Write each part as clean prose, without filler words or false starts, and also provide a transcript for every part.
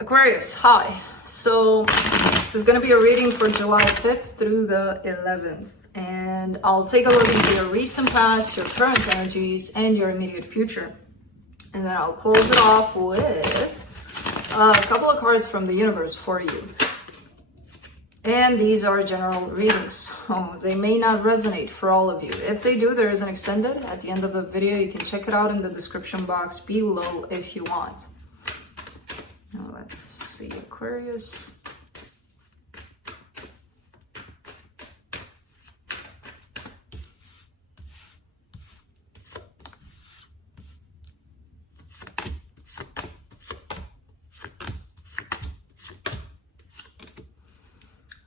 Aquarius, hi. So this is going to be a reading for July 5th through the 11th. And I'll take a look into your recent past, your current energies, and your immediate future. And then I'll close it off with a couple of cards from the universe for you. And these are general readings. Oh, they may not resonate for all of you. If they do, there is an extended at the end of the video. You can check it out in the description box below if you want. Now let's see, Aquarius.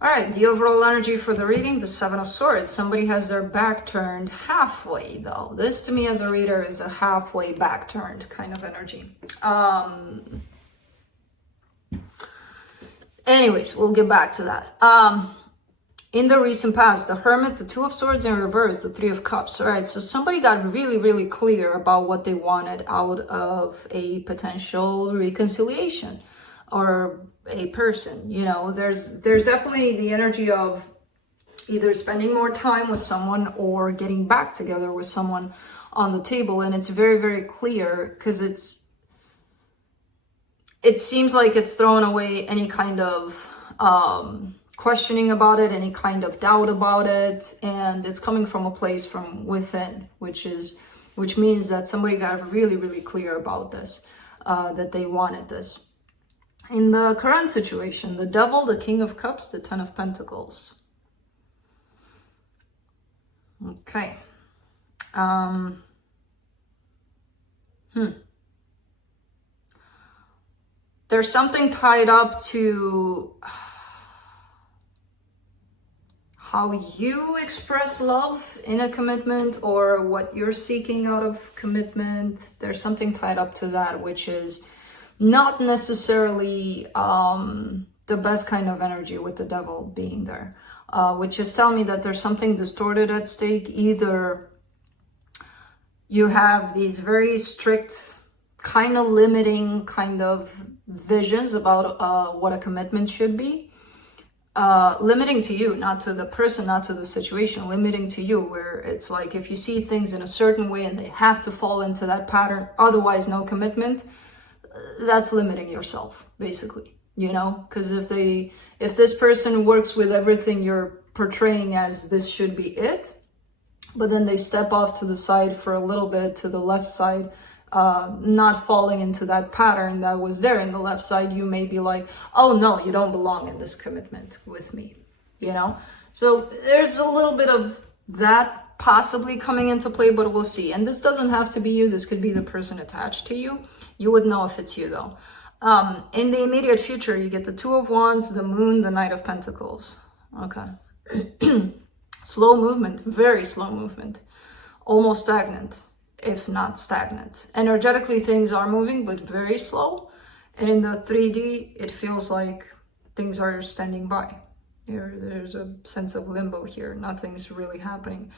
All right, the overall energy for the reading, the Seven of Swords. Somebody has their back turned halfway, though. This, to me, as a reader, is a halfway back turned kind of energy. Anyways, we'll get back to that. In the recent past, the Hermit, the Two of Swords in reverse, the Three of Cups. All right, so somebody got really, really clear about what they wanted out of a potential reconciliation or a person. You know, there's definitely the energy of either spending more time with someone or getting back together with someone on the table. And it's very, very clear because it seems like it's throwing away any kind of questioning about it, any kind of doubt about it, and it's coming from a place from within, which means that somebody got really, really clear about this, that they wanted this. In the current situation, the Devil, the King of Cups, the Ten of Pentacles. Okay. There's something tied up to how you express love in a commitment or what you're seeking out of commitment. There's something tied up to that, which is not necessarily the best kind of energy with the Devil being there, which is telling me that there's something distorted at stake. Either you have these very strict, kind of limiting kind of visions about what a commitment should be, limiting to you, not to the person, not to the situation, limiting to you, where it's like if you see things in a certain way and they have to fall into that pattern, otherwise no commitment, that's limiting yourself, basically, you know, because if this person works with everything you're portraying as this should be it, but then they step off to the side for a little bit, to the left side, not falling into that pattern that was there in the left side, you may be like, oh no, you don't belong in this commitment with me, you know? So there's a little bit of that possibly coming into play, but we'll see. And this doesn't have to be you. This could be the person attached to you. You would know if it's you, though. In the immediate future, you get the Two of Wands, the Moon, the Knight of Pentacles. Okay. Slow movement, very slow movement. Almost stagnant, if not stagnant. Energetically, things are moving, but very slow. And in the 3D, it feels like things are standing by. There's a sense of limbo here. Nothing's really happening.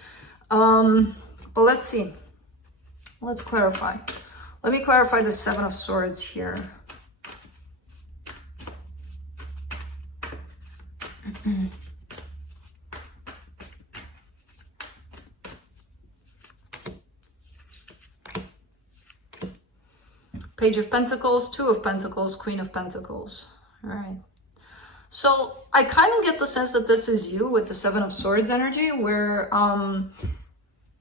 But let's see. Let's clarify. Let me clarify the Seven of Swords here. Page of Pentacles, Two of Pentacles, Queen of Pentacles. All right. So I kind of get the sense that this is you with the Seven of Swords energy, where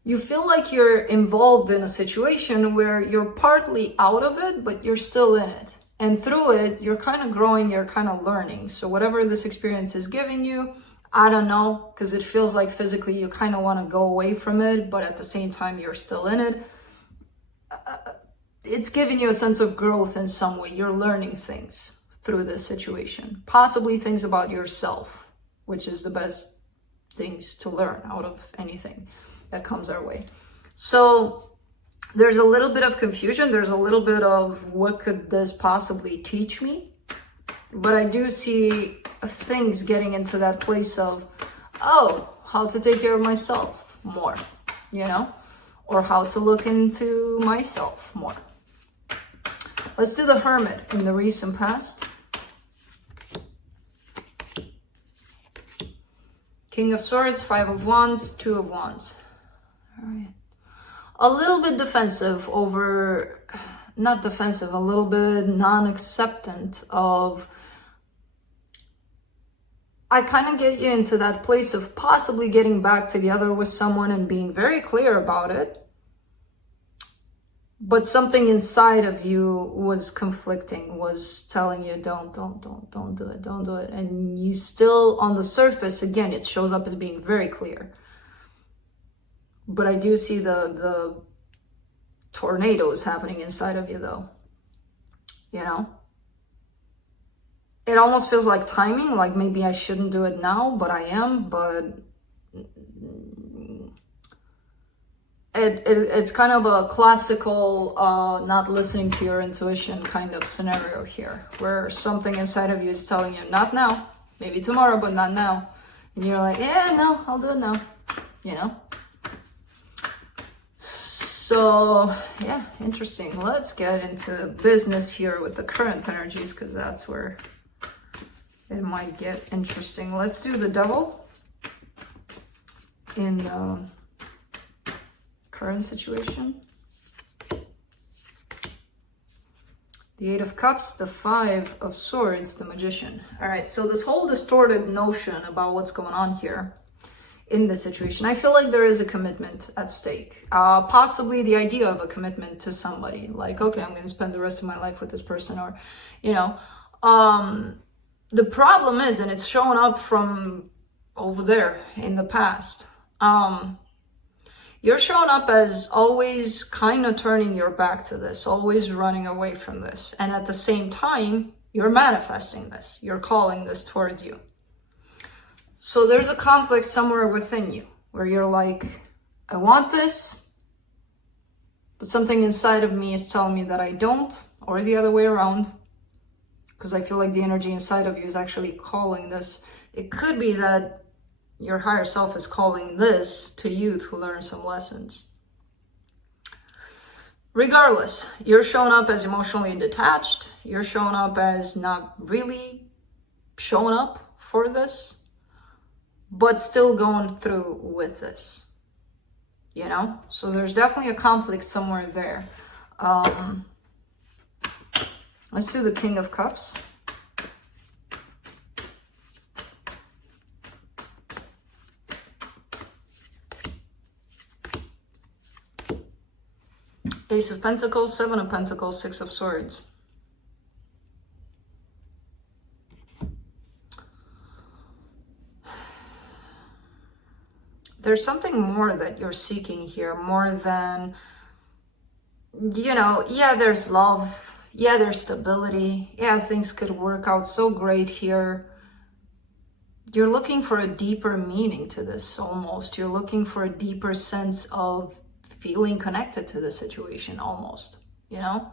you feel like you're involved in a situation where you're partly out of it, but you're still in it. And through it, you're kind of growing, you're kind of learning. So whatever this experience is giving you, I don't know, because it feels like physically you kind of want to go away from it, but at the same time, you're still in it. It's giving you a sense of growth in some way. You're learning things through this situation, possibly things about yourself, which is the best things to learn out of anything that comes our way. So there's a little bit of confusion. There's a little bit of what could this possibly teach me? But I do see things getting into that place of, oh, how to take care of myself more, you know, or how to look into myself more. Let's do the Hermit in the recent past. King of Swords, Five of Wands, Two of Wands. All right. A little bit defensive over, not defensive, a little bit non-acceptant of, I kind of get you into that place of possibly getting back together with someone and being very clear about it. But something inside of you was conflicting, was telling you, don't do it, don't do it. And you still, on the surface, again, it shows up as being very clear. But I do see the tornadoes happening inside of you, though. You know? It almost feels like timing, like maybe I shouldn't do it now, but I am, but it's kind of a classical not listening to your intuition kind of scenario here, where something inside of you is telling you, not now, maybe tomorrow, but not now. And you're like, yeah, no, I'll do it now, you know? So, yeah, interesting. Let's get into business here with the current energies, because that's where it might get interesting. Let's do the Devil in the current situation. The Eight of Cups, the Five of Swords, the Magician. All right, so this whole distorted notion about what's going on here in this situation, I feel like there is a commitment at stake. Possibly the idea of a commitment to somebody. Like, okay, I'm going to spend the rest of my life with this person, or, you know. The problem is, and it's shown up from over there in the past, you're showing up as always kind of turning your back to this, always running away from this. And at the same time, you're manifesting this. You're calling this towards you. So there's a conflict somewhere within you where you're like, I want this, but something inside of me is telling me that I don't, or the other way around, because I feel like the energy inside of you is actually calling this. It could be that your higher self is calling this to you to learn some lessons. Regardless, you're showing up as emotionally detached. You're showing up as not really showing up for this, but still going through with this, you know? So there's definitely a conflict somewhere there. Let's do the King of Cups. Ace of Pentacles, Seven of Pentacles, Six of Swords. There's something more that you're seeking here, more than, you know, yeah, there's love. Yeah, there's stability. Yeah, things could work out so great here. You're looking for a deeper meaning to this almost. You're looking for a deeper sense of feeling connected to the situation almost, you know?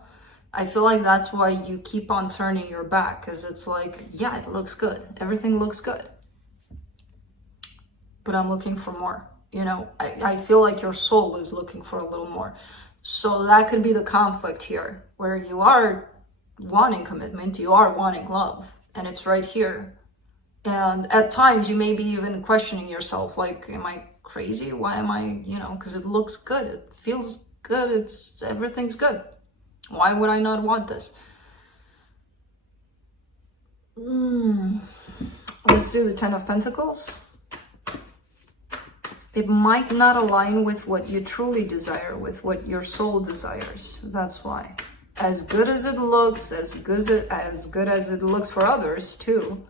I feel like that's why you keep on turning your back, because it's like, yeah, it looks good. Everything looks good. But I'm looking for more, you know? I feel like your soul is looking for a little more. So that could be the conflict here, where you are wanting commitment, you are wanting love, and it's right here. And at times you may be even questioning yourself, like, am I crazy? Why am I, you know, because it looks good, it feels good, everything's good. Why would I not want this? Let's do the Ten of Pentacles. It might not align with what you truly desire, with what your soul desires. That's why. As good as it looks, as good as it looks for others too,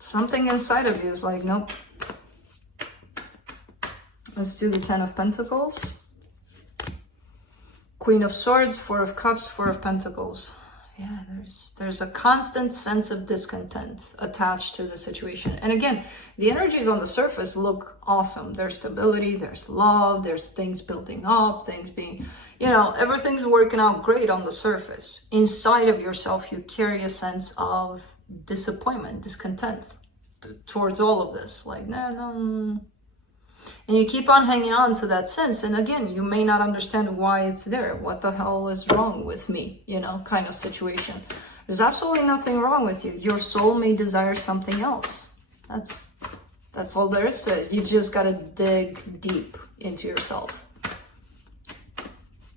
something inside of you is like, nope. Let's do the Ten of Pentacles. Queen of Swords, Four of Cups, Four of Pentacles. Yeah, there's a constant sense of discontent attached to the situation. And again, the energies on the surface look awesome. There's stability, there's love, there's things building up, things being, you know, everything's working out great on the surface. Inside of yourself, you carry a sense of disappointment, discontent towards all of this. Like, no. And you keep on hanging on to that sense. And again, you may not understand why it's there. What the hell is wrong with me? You know, kind of situation. There's absolutely nothing wrong with you. Your soul may desire something else. That's all there is to it. You just gotta dig deep into yourself.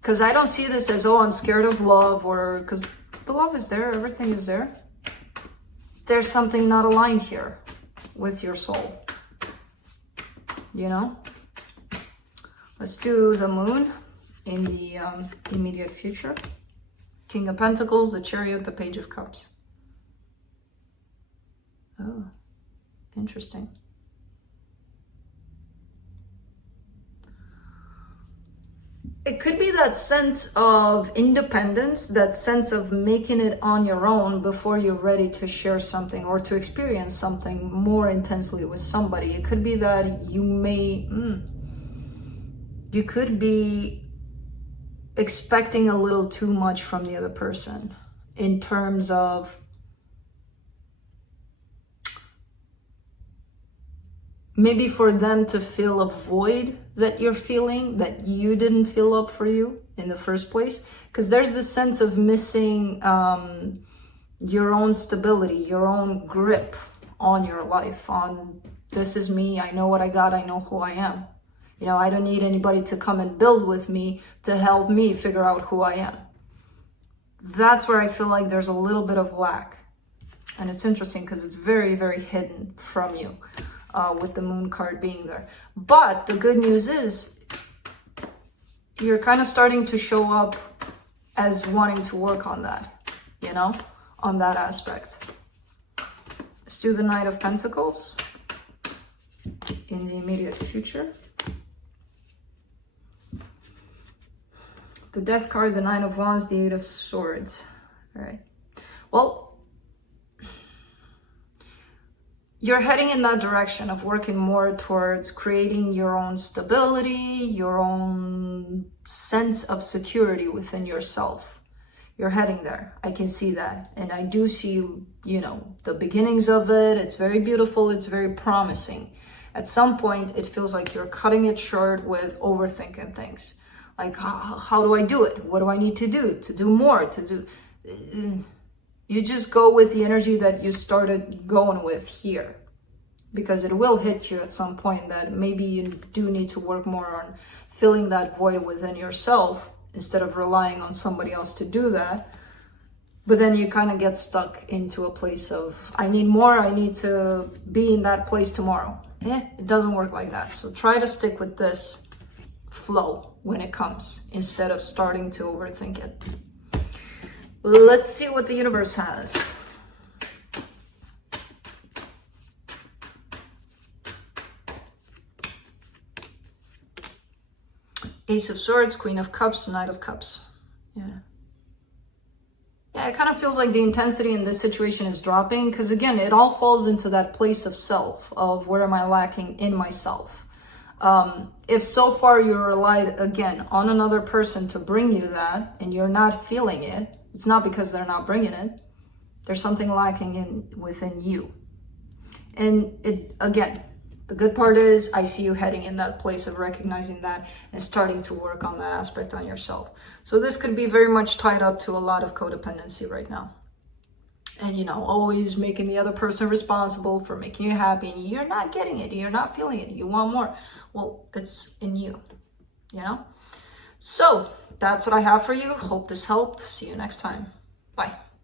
Because I don't see this as, oh, I'm scared of love, or because the love is there, everything is there. There's something not aligned here with your soul, you know? Let's do the moon in the immediate future. King of Pentacles, the Chariot, the Page of Cups. Oh, interesting. It could be that sense of independence, that sense of making it on your own before you're ready to share something or to experience something more intensely with somebody. It could be that you could be expecting a little too much from the other person in terms of maybe for them to fill a void that you're feeling that you didn't fill up for you in the first place. Because there's this sense of missing your own stability, your own grip on your life, on this is me, I know what I got, I know who I am. You know, I don't need anybody to come and build with me to help me figure out who I am. That's where I feel like there's a little bit of lack. And it's interesting because it's very, very hidden from you. With the moon card being there. But the good news is you're kind of starting to show up as wanting to work on that, you know, on that aspect. Let's do the Knight of Pentacles in the immediate future. The Death card, the Nine of Wands, the Eight of Swords. All right. Well, you're heading in that direction of working more towards creating your own stability, your own sense of security within yourself. You're heading there. I can see that. And I do see, you know, the beginnings of it. It's very beautiful. It's very promising. At some point, it feels like you're cutting it short with overthinking things. Like, how do I do it? What do I need to do more, to do? You just go with the energy that you started going with here, because it will hit you at some point that maybe you do need to work more on filling that void within yourself instead of relying on somebody else to do that. But then you kind of get stuck into a place of, I need more, I need to be in that place tomorrow. It doesn't work like that. So try to stick with this flow when it comes instead of starting to overthink it. Let's see what the universe has. Ace of Swords, Queen of Cups, Knight of Cups. Yeah, it kind of feels like the intensity in this situation is dropping, because again, it all falls into that place of self, of where am I lacking in myself. If so far you relied again on another person to bring you that and you're not feeling it, it's not because they're not bringing it. There's something lacking within you. And it, again, the good part is I see you heading in that place of recognizing that and starting to work on that aspect on yourself. So this could be very much tied up to a lot of codependency right now. And, you know, always making the other person responsible for making you happy. And you're not getting it. You're not feeling it. You want more. Well, it's in you, you know? So that's what I have for you. Hope this helped. See you next time. Bye.